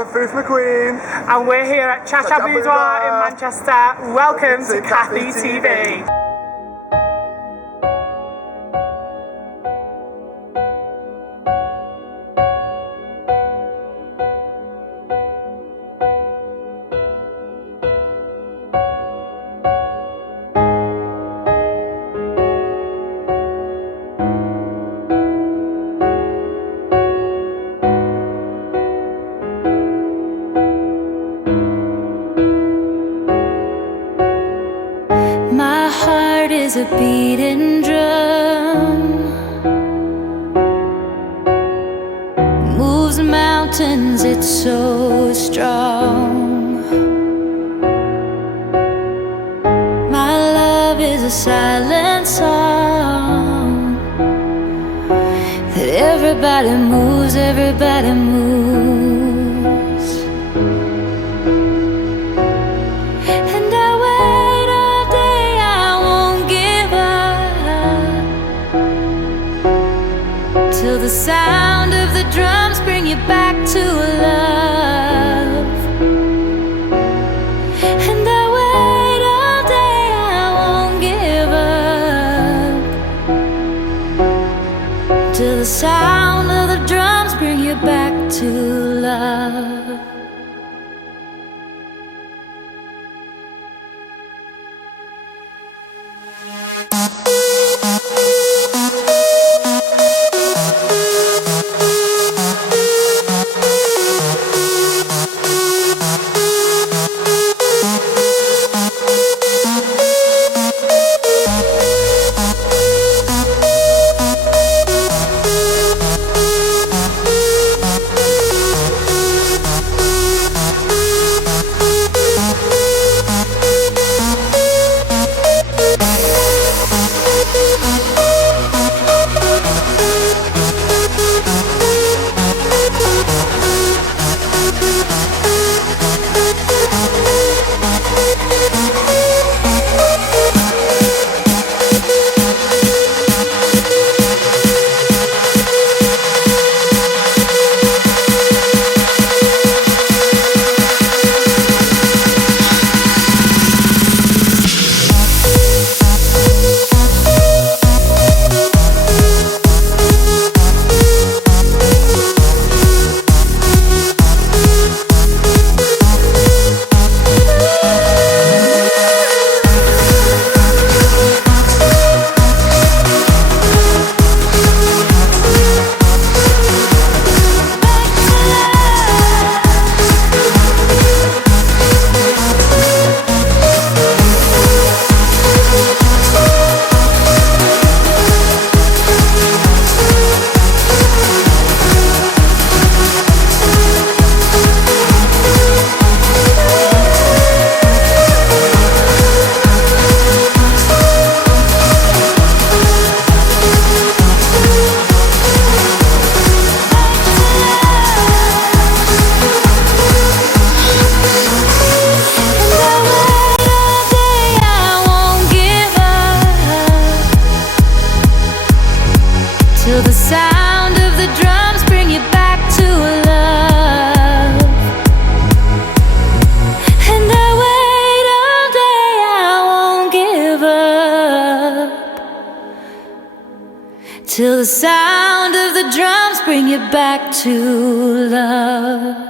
I'm Faith McQueen. And we're here at Cha Cha Boudoir in Manchester. Welcome to Kathy TV. My heart is a beating drum, moves mountains, it's so strong. My love is a silent song that everybody moves, everybody moves. And I wait all day, I won't give up till the sound of the drums bring you back to love. And I wait all day, I won't give up till the sound of the drums bring you back to love. Till the sound of the drums bring you back to love. And I wait all day, I won't give up till the sound of the drums bring you back to love.